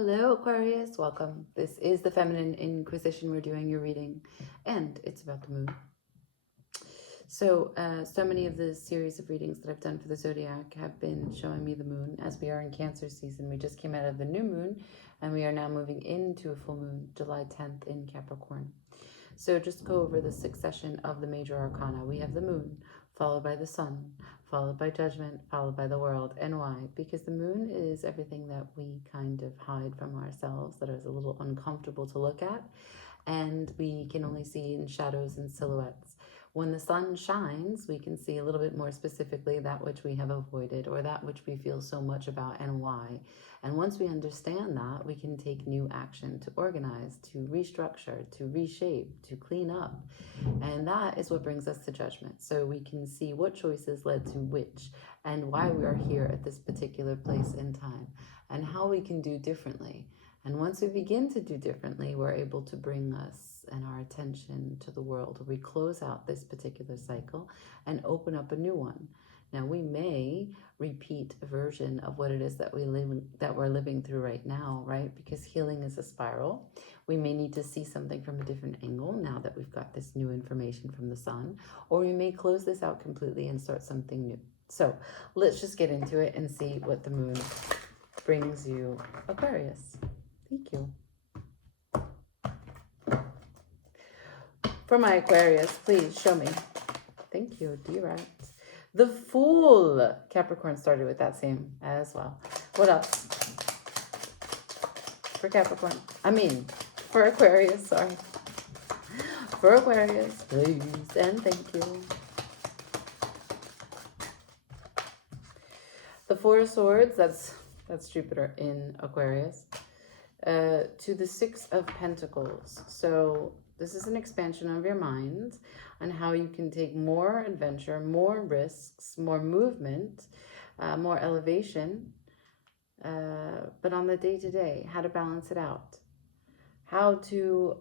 Hello, Aquarius. Welcome. This is the Feminine Inquisition. We're doing your reading, and it's about the moon. So many of the series of readings that I've done for the zodiac have been showing me the moon. As we are in Cancer season, we just came out of the new moon, and we are now moving into a full moon, July 10th in Capricorn. So just go over the succession of the major arcana. We have the moon, followed by the sun, followed by judgment, followed by the world. And why? Because the moon is everything that we kind of hide from ourselves, that is a little uncomfortable to look at, and we can only see in shadows and silhouettes. When the sun shines, we can see a little bit more specifically that which we have avoided or that which we feel so much about and why. And once we understand that, we can take new action to organize, to restructure, to reshape, to clean up. And that is what brings us to judgment. So we can see what choices led to which and why we are here at this particular place in time and how we can do differently. And once we begin to do differently, we're able to bring us and our attention to the world. We close out this particular cycle and open up a new one. Now, we may repeat a version of what it is that we're living through right now, right? Because healing is a spiral. We may need to see something from a different angle now that we've got this new information from the sun, or we may close this out completely and start something new. So let's just get into it and see what the moon brings you, Aquarius. Thank you. For my Aquarius, please show me. Thank you, direct. The Fool. Capricorn started with that same as well. What else? For Capricorn. For Aquarius, sorry. For Aquarius, please, and thank you. The Four of Swords, that's Jupiter in Aquarius. To the Six of Pentacles. So this is an expansion of your mind on how you can take more adventure, more risks, more movement, more elevation, but on the day-to-day, how to balance it out. How to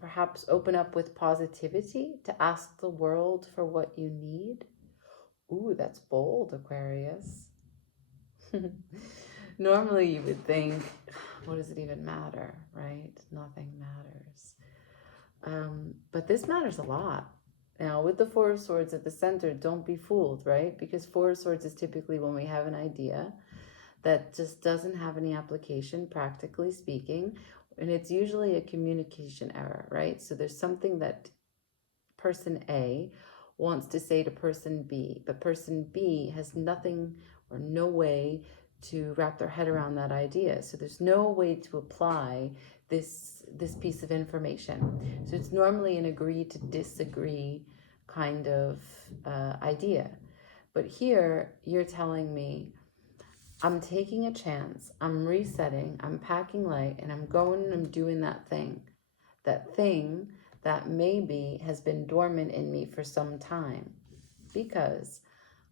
perhaps open up with positivity to ask the world for what you need. Ooh, that's bold, Aquarius. Normally you would think, what does it even matter, right? Nothing matters. But this matters a lot. Now, with the Four of Swords at the center, don't be fooled, right? Because Four of Swords is typically when we have an idea that just doesn't have any application, practically speaking, and it's usually a communication error, right? So there's something that person A wants to say to person B, but person B has nothing or no way to wrap their head around that idea. So there's no way to apply this piece of information. So it's normally an agree to disagree kind of idea. But here you're telling me, I'm taking a chance, I'm resetting, I'm packing light, and I'm going and I'm doing that thing that maybe has been dormant in me for some time. Because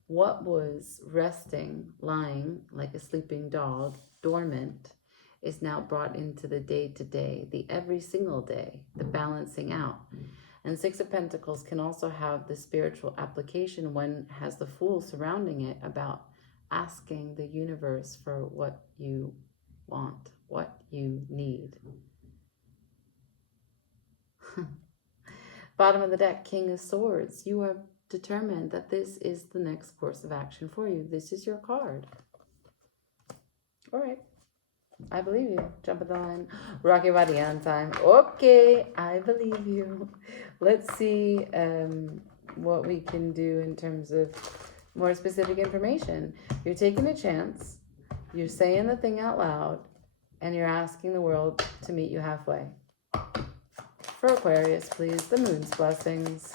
what was resting, lying like a sleeping dog, dormant, is now brought into the day-to-day, the every single day, the balancing out. And Six of Pentacles can also have the spiritual application when it has the Fool surrounding it about asking the universe for what you want, what you need. Bottom of the deck, King of Swords. You are determined that this is the next course of action for you. This is your card. All right. I believe you. Jump at the line. Rock your body on time. Okay. I believe you. Let's see what we can do in terms of more specific information. You're taking a chance. You're saying the thing out loud. And you're asking the world to meet you halfway. For Aquarius, please. The moon's blessings.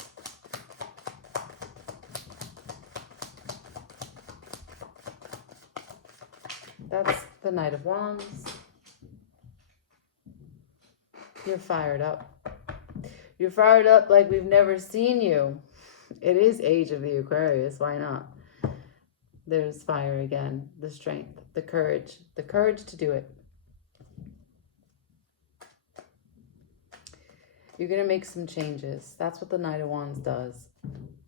That's the Knight of Wands. You're fired up. You're fired up like we've never seen you. It is age of the Aquarius. Why not? There's fire again. The strength, the courage to do it. You're going to make some changes. That's what the Knight of Wands does.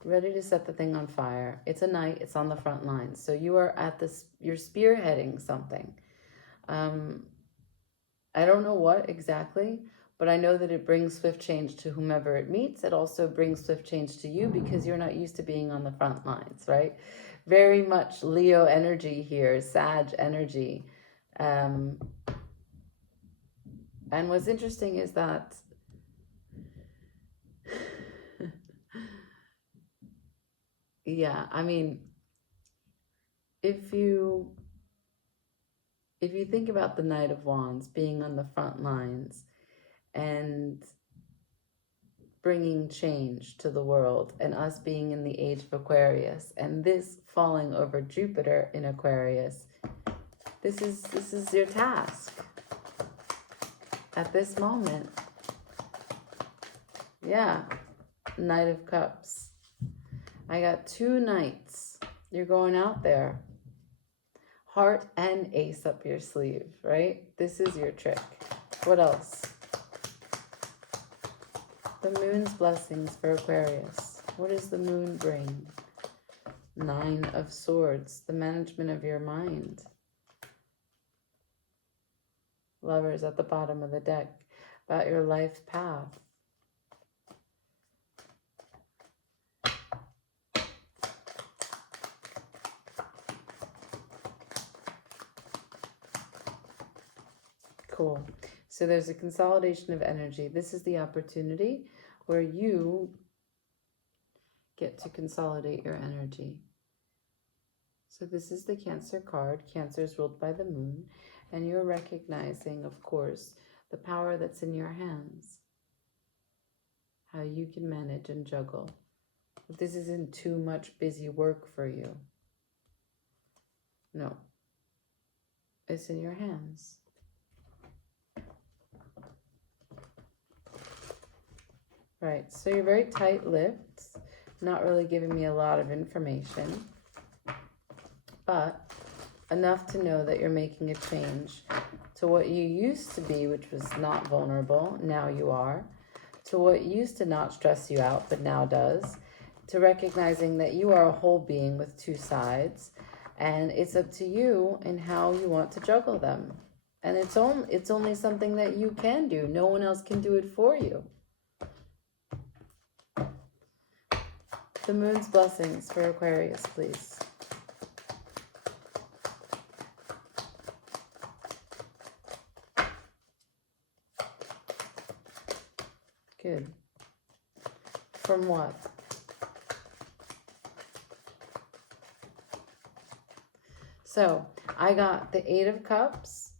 Ready to set the thing on fire. It's a knight. It's on the front lines. So you are at this, you're spearheading something. I don't know what exactly, but I know that it brings swift change to whomever it meets. It also brings swift change to you because you're not used to being on the front lines, right? Very much Leo energy here, Sag energy. And what's interesting is that yeah, I mean, if you think about the Knight of Wands being on the front lines and bringing change to the world, and us being in the age of Aquarius, and this falling over Jupiter in Aquarius, this is your task at this moment. Yeah, Knight of Cups. I got 2 knights. You're going out there. Heart and ace up your sleeve, right? This is your trick. What else? The moon's blessings for Aquarius. What does the moon bring? 9 of Swords, the management of your mind. Lovers at the bottom of the deck, about your life path. Cool. So there's a consolidation of energy. This is the opportunity where you get to consolidate your energy. So this is the Cancer card. Cancer is ruled by the moon. And you're recognizing, of course, the power that's in your hands. How you can manage and juggle. But this isn't too much busy work for you. No. It's in your hands. Right, so you're very tight-lipped, not really giving me a lot of information, but enough to know that you're making a change to what you used to be, which was not vulnerable, now you are, to what used to not stress you out, but now does, to recognizing that you are a whole being with 2 sides, and it's up to you and how you want to juggle them. And it's only something that you can do. No one else can do it for you. The moon's blessings for Aquarius, please. Good. From what? So, I got the 8 of Cups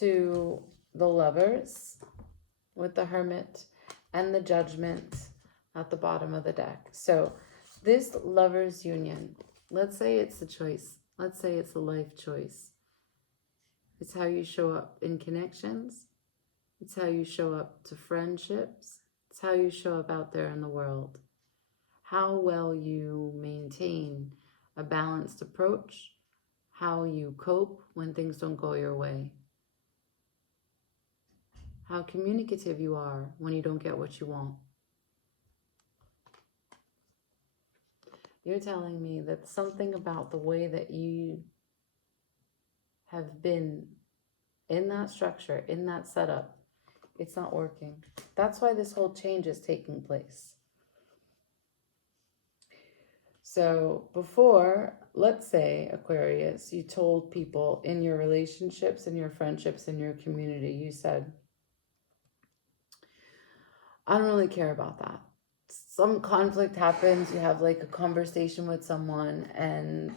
to the Lovers with the Hermit and the Judgment at the bottom of the deck. So, this Lovers union, let's say it's a choice. Let's say it's a life choice. It's how you show up in connections. It's how you show up to friendships. It's how you show up out there in the world. How well you maintain a balanced approach. How you cope when things don't go your way. How communicative you are when you don't get what you want. You're telling me that something about the way that you have been in that structure, in that setup, it's not working. That's why this whole change is taking place. So before, let's say, Aquarius, you told people in your relationships, in your friendships, in your community, you said, I don't really care about that. Some conflict happens, you have like a conversation with someone, and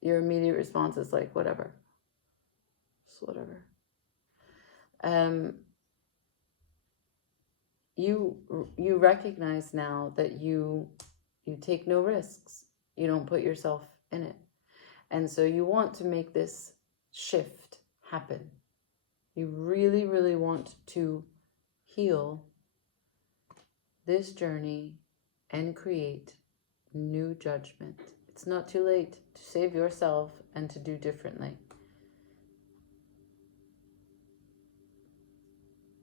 your immediate response is like, whatever. Just whatever. You recognize now that you take no risks. You don't put yourself in it. And so you want to make this shift happen. You really, really want to heal this journey and create new judgment. It's not too late to save yourself and to do differently.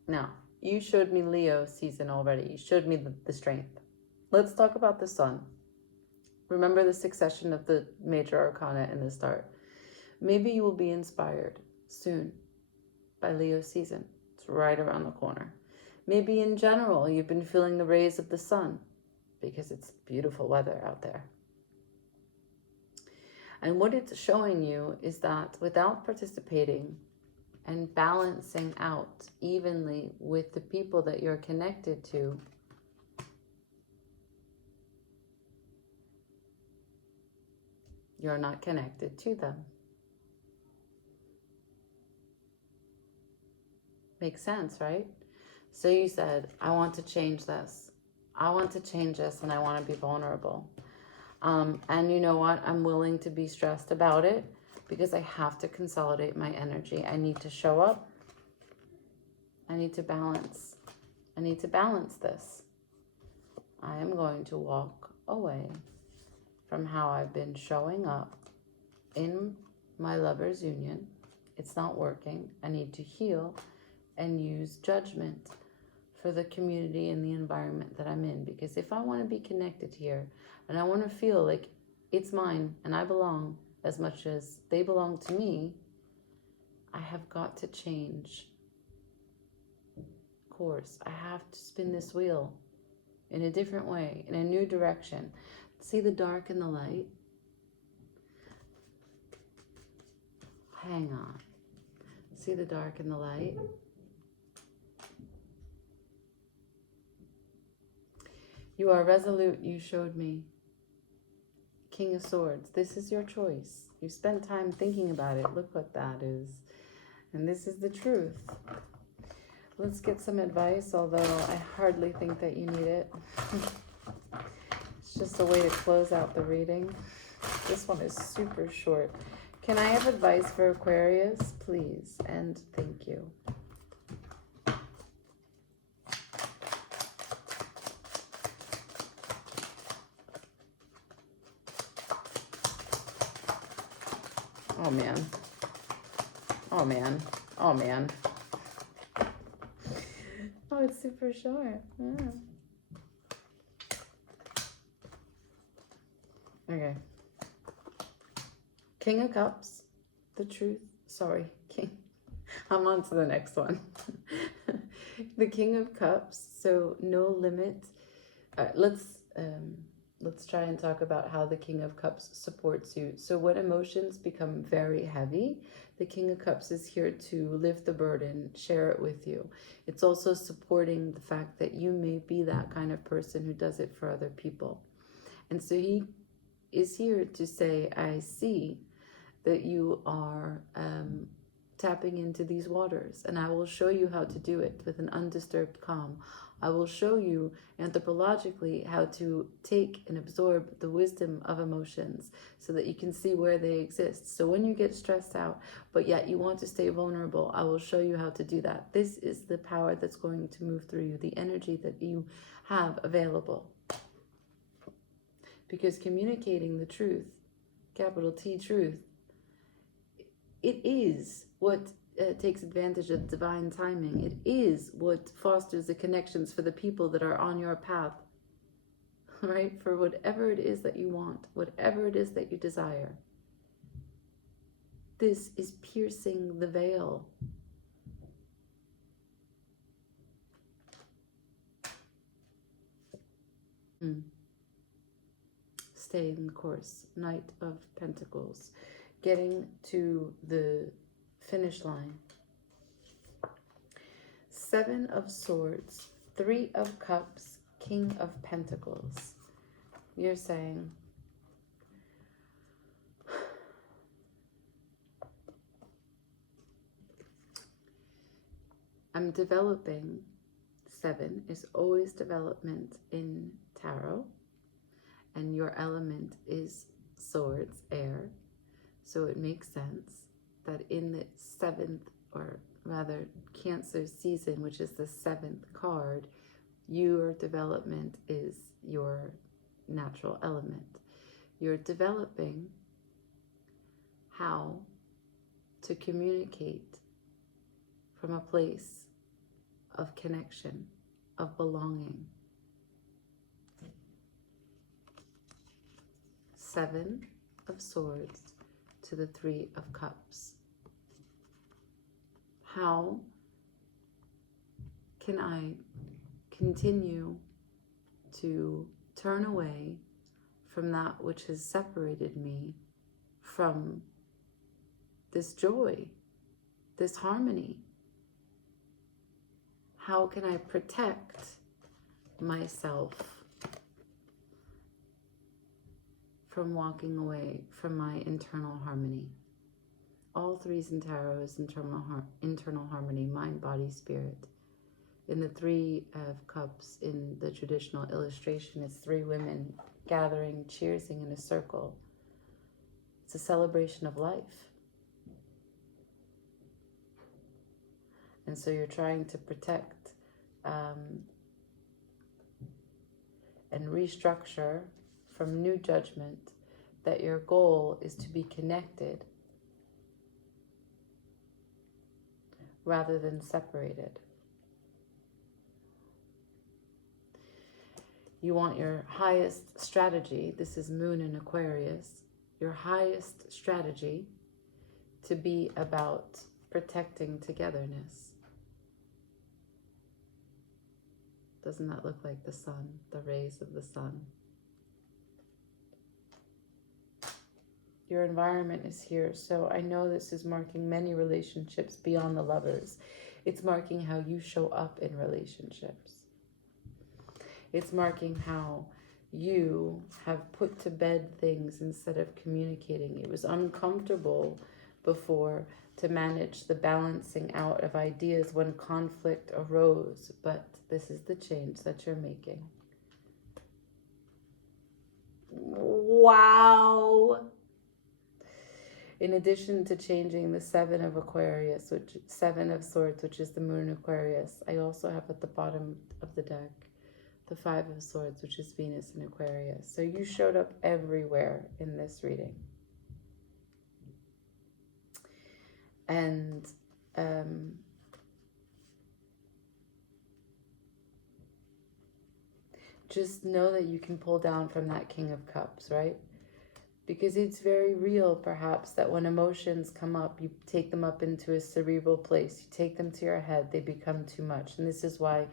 Now, you showed me Leo season already. You showed me the strength. Let's talk about the sun. Remember the succession of the major arcana in the start. Maybe you will be inspired soon by Leo season. It's right around the corner. Maybe in general, you've been feeling the rays of the sun because it's beautiful weather out there. And what it's showing you is that without participating and balancing out evenly with the people that you're connected to, you're not connected to them. Makes sense, right? So you said, I want to change this. I want to change this and I want to be vulnerable. And you know what? I'm willing to be stressed about it because I have to consolidate my energy. I need to show up. I need to balance. I need to balance this. I am going to walk away from how I've been showing up in my lover's union. It's not working. I need to heal and use judgment for the community and the environment that I'm in. Because if I want to be connected here and I want to feel like it's mine and I belong as much as they belong to me, I have got to change course. I have to spin this wheel in a different way, in a new direction. See the dark and the light? Hang on. See the dark and the light? You are resolute, you showed me. King of Swords, this is your choice. You spent time thinking about it. Look what that is. And this is the truth. Let's get some advice, although I hardly think that you need it. It's just a way to close out the reading. This one is super short. Can I have advice for Aquarius, please? And thank you. Oh man. Oh man. Oh man. Oh, it's super short. Yeah. Okay. King of Cups. The truth. Sorry, King. I'm on to the next one. The King of Cups. So no limit. Let's try and talk about how the King of Cups supports you. So when emotions become very heavy, the King of Cups is here to lift the burden, share it with you. It's also supporting the fact that you may be that kind of person who does it for other people. And so he is here to say, I see that you are tapping into these waters, and I will show you how to do it with an undisturbed calm. I will show you anthropologically how to take and absorb the wisdom of emotions so that you can see where they exist. So when you get stressed out, but yet you want to stay vulnerable, I will show you how to do that. This is the power that's going to move through you, the energy that you have available. Because communicating the truth, capital T truth, it is what takes advantage of divine timing. It is what fosters the connections for the people that are on your path, right? For whatever it is that you want, whatever it is that you desire. This is piercing the veil. Staying the course. Knight of Pentacles. Getting to the finish line. Seven of Swords, Three of Cups, King of Pentacles. You're saying, I'm developing. Seven is always development in tarot, and your element is swords, air. So it makes sense that in the seventh, or rather Cancer season, which is the seventh card, your development is your natural element. You're developing how to communicate from a place of connection, of belonging. Seven of Swords to the Three of Cups. How can I continue to turn away from that which has separated me from this joy, this harmony? How can I protect myself from walking away from my internal harmony? All threes in tarot is internal harmony, mind, body, spirit. In the Three of Cups, in the traditional illustration, it's three women gathering, cheersing in a circle. It's a celebration of life. And so you're trying to protect and restructure from new judgment that your goal is to be connected rather than separated. You want your highest strategy, this is Moon in Aquarius, your highest strategy to be about protecting togetherness. Doesn't that look like the sun, the rays of the sun? Your environment is here, so I know this is marking many relationships beyond the lovers. It's marking how you show up in relationships. It's marking how you have put to bed things instead of communicating. It was uncomfortable before to manage the balancing out of ideas when conflict arose, but this is the change that you're making. Wow! In addition to changing the Seven of Aquarius, Seven of Swords, which is the Moon in Aquarius, I also have at the bottom of the deck the Five of Swords, which is Venus in Aquarius. So you showed up everywhere in this reading. And just know that you can pull down from that King of Cups, right? Because it's very real, perhaps, that when emotions come up, you take them up into a cerebral place. You take them to your head, they become too much. And this is why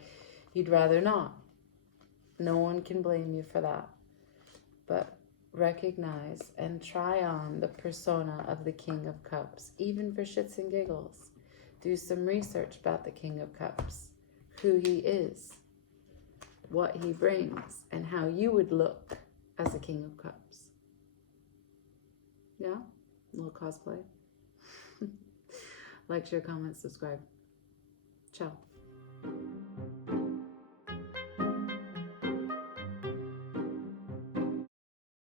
you'd rather not. No one can blame you for that. But recognize and try on the persona of the King of Cups, even for shits and giggles. Do some research about the King of Cups, who he is, what he brings, and how you would look as a King of Cups. Yeah? A little cosplay. Like, share, comment, subscribe. Ciao.